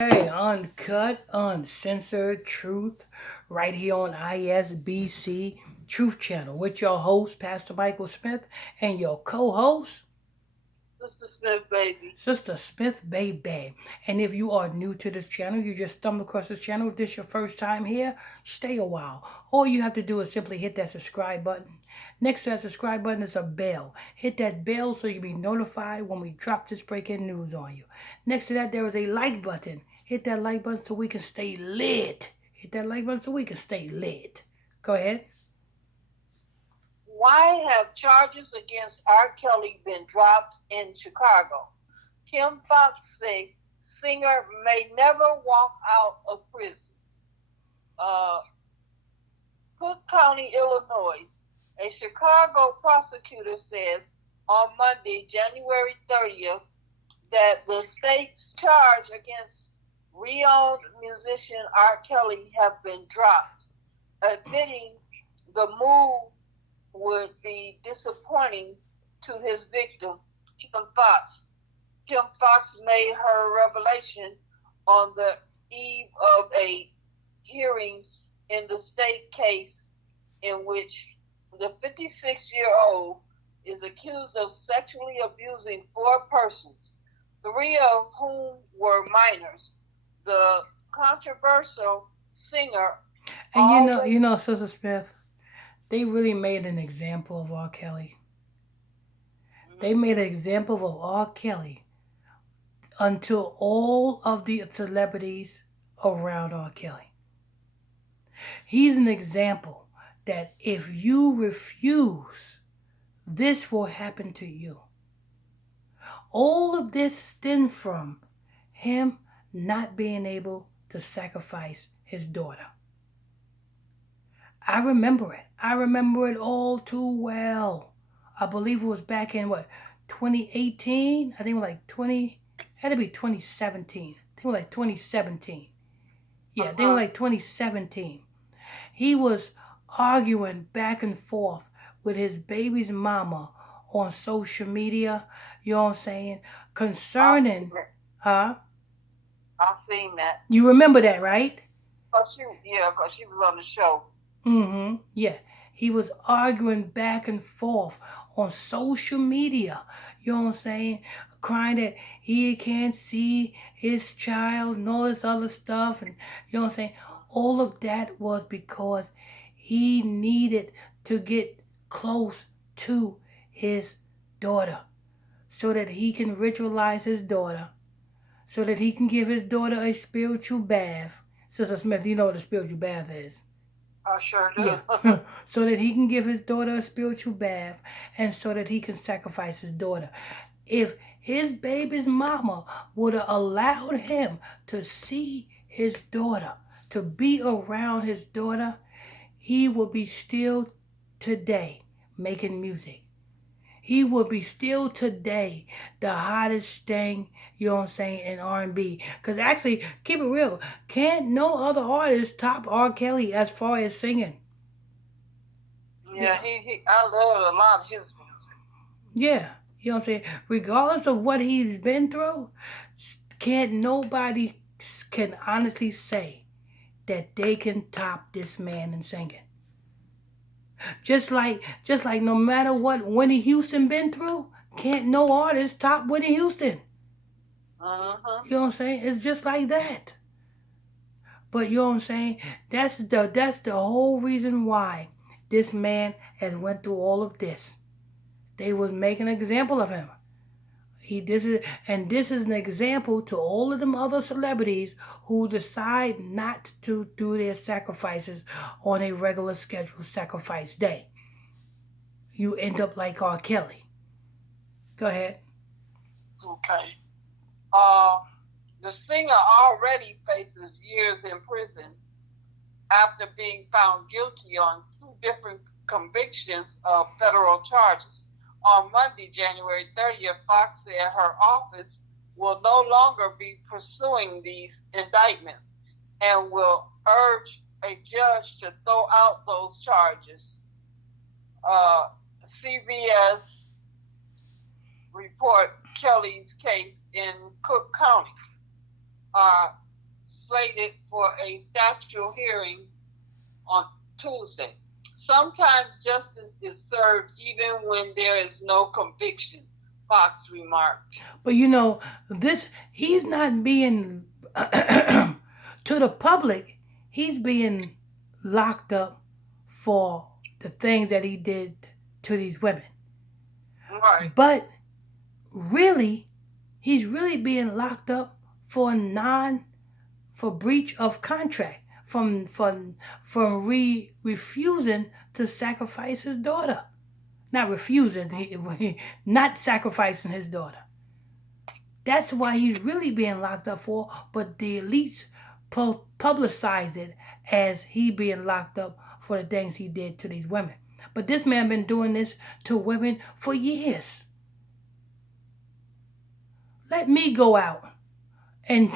Hey, uncut, uncensored truth right here on ISBC Truth Channel with your host, Pastor Michael Smith, and your co host, Mr. Smith, baby. Sister Smith Baby. And if you are new to this channel, you just stumbled across this channel. If this is your first time here, stay a while. All you have to do is simply hit that subscribe button. Next to that subscribe button is a bell. Hit that bell so you'll be notified when we drop this breaking news on you. Next to that, there is a like button. Hit that like button so we can stay lit. Hit that like button so we can stay lit. Go ahead. Why have charges against R. Kelly been dropped in Chicago? Kim Fox said singer may never walk out of prison. Uh, Cook County, Illinois. A Chicago prosecutor says on Monday, January 30th, that the state's charge against renowned musician R. Kelly have been dropped, admitting the move would be disappointing to his victim, Kim Fox. Kim Fox made her revelation on the eve of a hearing in the state case in which the 56-year-old is accused of sexually abusing four persons, three of whom were minors. The controversial singer And always. Sister Smith, they really made an example of R. Kelly. They Mhm. made an example of R. Kelly until all of the celebrities around R. Kelly. He's an example that if you refuse, this will happen to you. All of this stemmed from him not being able to sacrifice his daughter. I remember it. I remember it all too well. I believe it was back in what, 2018? I think it was like 20, had to be 2017. I think it was like 2017. Yeah, I think it was Uh-huh. like 2017. He was arguing back and forth with his baby's mama on social media, you know what I'm saying? I seen Concerning, that. huh? I seen that. You remember that, right? Cause she was on the show. Mm-hmm. Yeah. He was arguing back and forth on social media. You know what I'm saying? Crying that he can't see his child and all this other stuff. And you know what I'm saying? All of that was because he needed to get close to his daughter so that he can ritualize his daughter, so that he can give his daughter a spiritual bath. Sister Smith, you know what a spiritual bath is. I sure Yeah. do. So that he can give his daughter a spiritual bath and so that he can sacrifice his daughter. If his baby's mama would have allowed him to see his daughter, to be around his daughter, he would be still today making music. He would be still today the hottest thing, you know what I'm saying, in R&B. Because actually, keep it real, can't no other artist top R. Kelly as far as singing. Yeah, Yeah. he I love a lot of his music. Yeah. You know what I'm saying? Regardless of what he's been through, can't nobody can honestly say that they can top this man in singing. Just like no matter what Winnie Houston been through, can't no artist top Winnie Houston. Uh-huh. You know what I'm saying? It's just like that. But you know what I'm saying? That's the whole reason why this man has went through all of this. They was making an example of him. This is an example to all of them other celebrities who decide not to do their sacrifices on a regular scheduled sacrifice day. You end up like R. Kelly. Go ahead. Okay. Uh, the singer already faces years in prison after being found guilty on two different convictions of federal charges. On Monday, January 30th, Fox said her office will no longer be pursuing these indictments and will urge a judge to throw out those charges. CBS report Kelly's case in Cook County. slated for a statutory hearing on Tuesday. Sometimes justice is served even when there is no conviction, Fox remarked. But he's not being, to the public, he's being locked up for the things that he did to these women. Right. But really, he's really being locked up for for breach of contract, from refusing to sacrifice his daughter. Not refusing, not sacrificing his daughter. That's why he's really being locked up for, but the elites publicize it as he being locked up for the things he did to these women. But this man been doing this to women for years. Let me go out and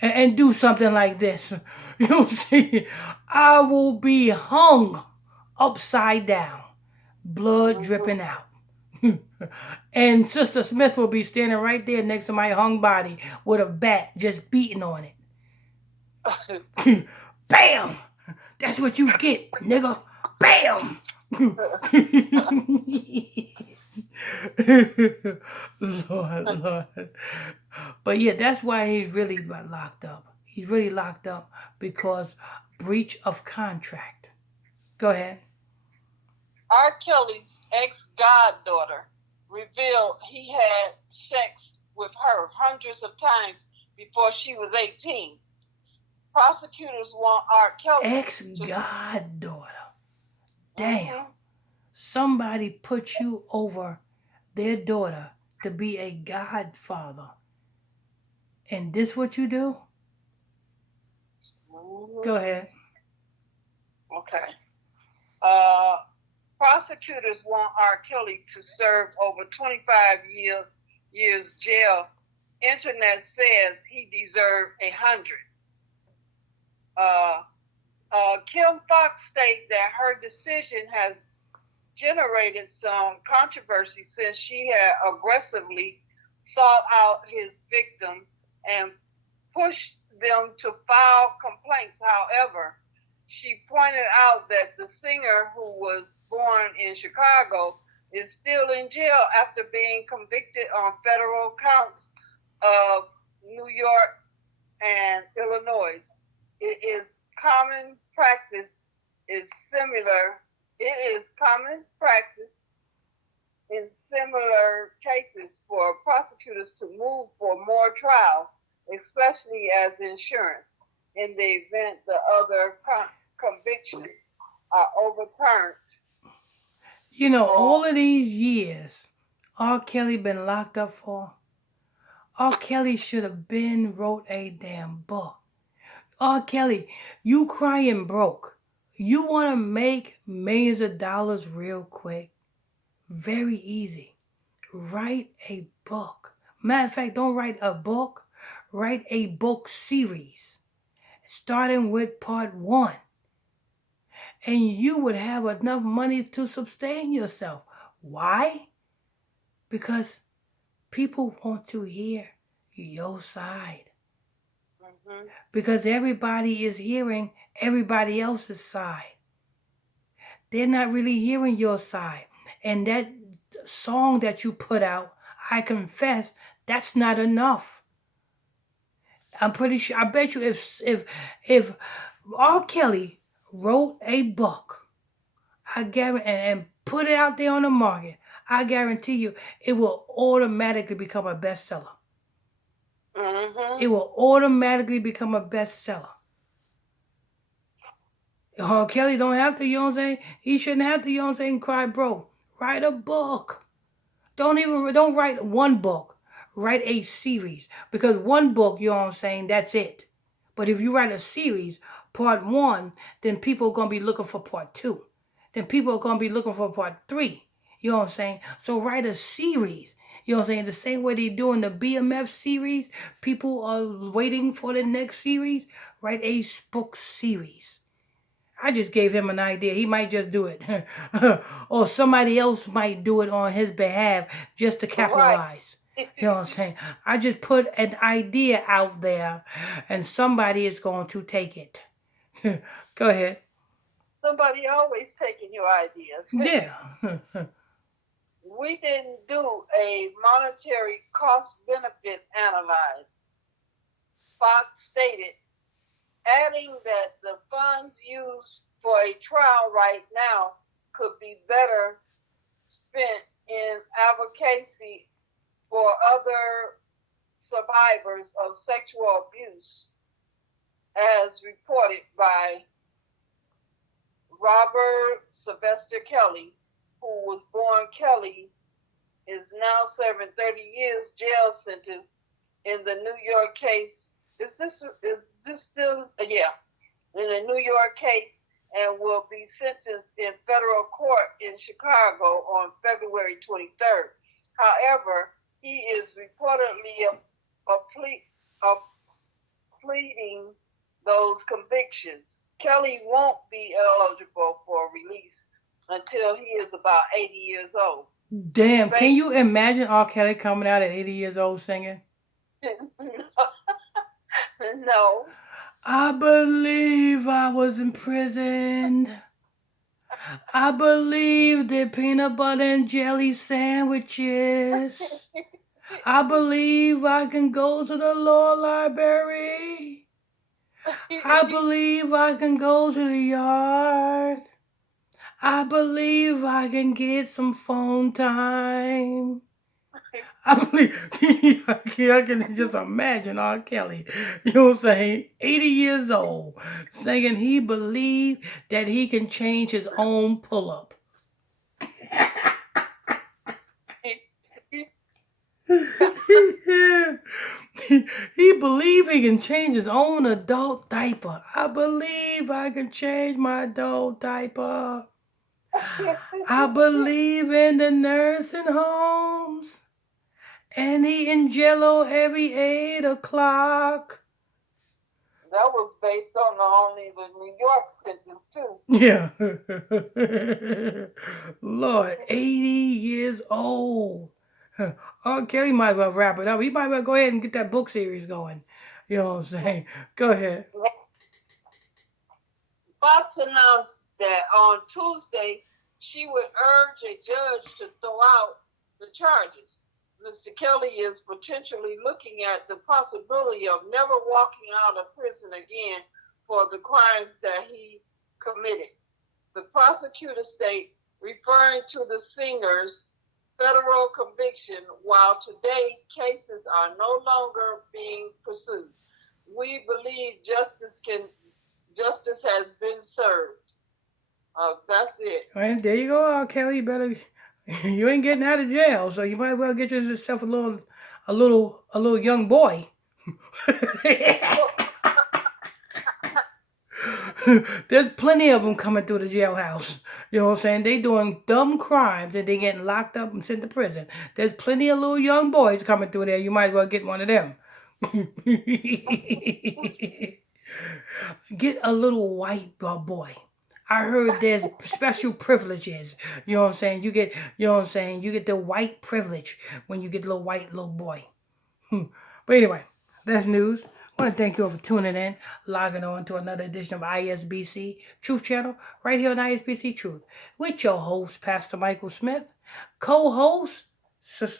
and do something like this. You see, I will be hung upside down, blood dripping out. And Sister Smith will be standing right there next to my hung body with a bat just beating on it. Bam! That's what you get, nigga. Bam! Lord. But yeah, that's why he's really locked up. He's really locked up because breach of contract. Go ahead. R. Kelly's ex-goddaughter revealed he had sex with her hundreds of times before she was 18. Prosecutors want R. Kelly ex-goddaughter. Damn. Somebody put you over their daughter to be a godfather. And this what you do? Go ahead. Okay. Prosecutors want R. Kelly to serve over 25 years jail. Internet says he deserved 100. Kim Fox stated that her decision has generated some controversy since she had aggressively sought out his victim and pushed them to file complaints. However, she pointed out that the singer, who was born in Chicago, is still in jail after being convicted on federal counts of New York and Illinois. It is common practice in similar cases for prosecutors to move for more trials, especially as insurance, in the event the other convictions are overturned. All of these years R. Kelly been locked up for, R. Kelly should have been wrote a damn book. R. Kelly, you crying broke. You want to make millions of dollars real quick? Very easy. Write a book. Matter of fact, don't write a book. Write a book series, starting with part 1. And you would have enough money to sustain yourself. Why? Because people want to hear your side. Because everybody is hearing everybody else's side. They're not really hearing your side. And that song that you put out, I Confess, that's not enough. I'm pretty sure, I bet you if R. Kelly wrote a book, I guarantee, and put it out there on the market, I guarantee you it will automatically become a bestseller. It will automatically become a bestseller. R. Kelly don't have to, you know what I'm saying? He shouldn't have to, you know what I'm saying, cry broke. Write a book. Don't write one book. Write a series. Because one book, you know what I'm saying, that's it. But if you write a series, part 1, then people are going to be looking for part 2. Then people are going to be looking for part 3. You know what I'm saying? So write a series. You know what I'm saying? The same way they do in the BMF series, people are waiting for the next series. Write a book series. I just gave him an idea. He might just do it. Or somebody else might do it on his behalf just to capitalize. You know what I'm saying? I just put an idea out there and somebody is going to take it. Go ahead. Somebody always taking your ideas. Yeah. We didn't do a monetary cost benefit analysis. Fox stated, adding that the funds used for a trial right now could be better spent in advocacy for other survivors of sexual abuse, as reported by Robert Sylvester Kelly, who was born Kelly, is now serving 30 years jail sentence in the New York case. Is this still? Yeah, in the New York case, and will be sentenced in federal court in Chicago on February 23rd. However, he is reportedly pleading those convictions. Kelly won't be eligible for release until he is about 80 years old. Damn, can you imagine R. Kelly coming out at 80 years old singing? No. I believe I was imprisoned. I believe the peanut butter and jelly sandwiches. I believe I can go to the law library. I believe I can go to the yard. I believe I can get some phone time. I believe I can just imagine R. Kelly, you know what I'm saying, 80 years old, saying he believed that he can change his own pull-up. He believed he can change his own adult diaper. I believe I can change my adult diaper. I believe in the nursing homes. And eating Jello every 8 o'clock. That was based on only the New York sentence too. Yeah. Lord, 80 years old. R. Kelly might as well wrap it up. He might as well go ahead and get that book series going. You know what I'm saying? Go ahead. Fox announced that on Tuesday she would urge a judge to throw out the charges. Mr. Kelly is potentially looking at the possibility of never walking out of prison again for the crimes that he committed. The prosecutor state, referring to the singer's federal conviction, while today cases are no longer being pursued. We believe justice has been served. That's it. All right, there you go, R. Kelly. You ain't getting out of jail, so you might as well get yourself a little young boy. There's plenty of them coming through the jailhouse. You know what I'm saying? They doing dumb crimes and they getting locked up and sent to prison. There's plenty of little young boys coming through there. You might as well get one of them. Get a little white boy. I heard there's special privileges. You know what I'm saying? You get the white privilege when you get a little boy. But anyway, that's news. I want to thank you all for tuning in, logging on to another edition of ISBC Truth Channel, right here on ISBC Truth, with your host, Pastor Michael Smith, co-host, Sister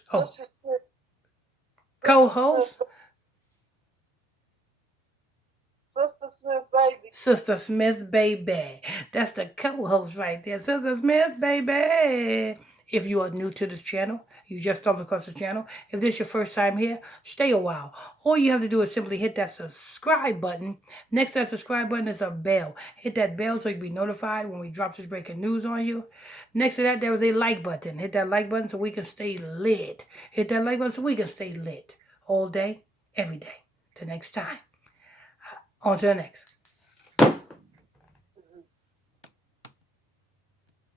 Smith, baby. That's the co-host right there. Sister Smith, baby. If you are new to this channel, you just stumbled across the channel. If this is your first time here, stay a while. All you have to do is simply hit that subscribe button. Next to that subscribe button is a bell. Hit that bell so you can be notified when we drop this breaking news on you. Next to that, there is a like button. Hit that like button so we can stay lit. Hit that like button so we can stay lit all day, every day. Till next time. On to the next.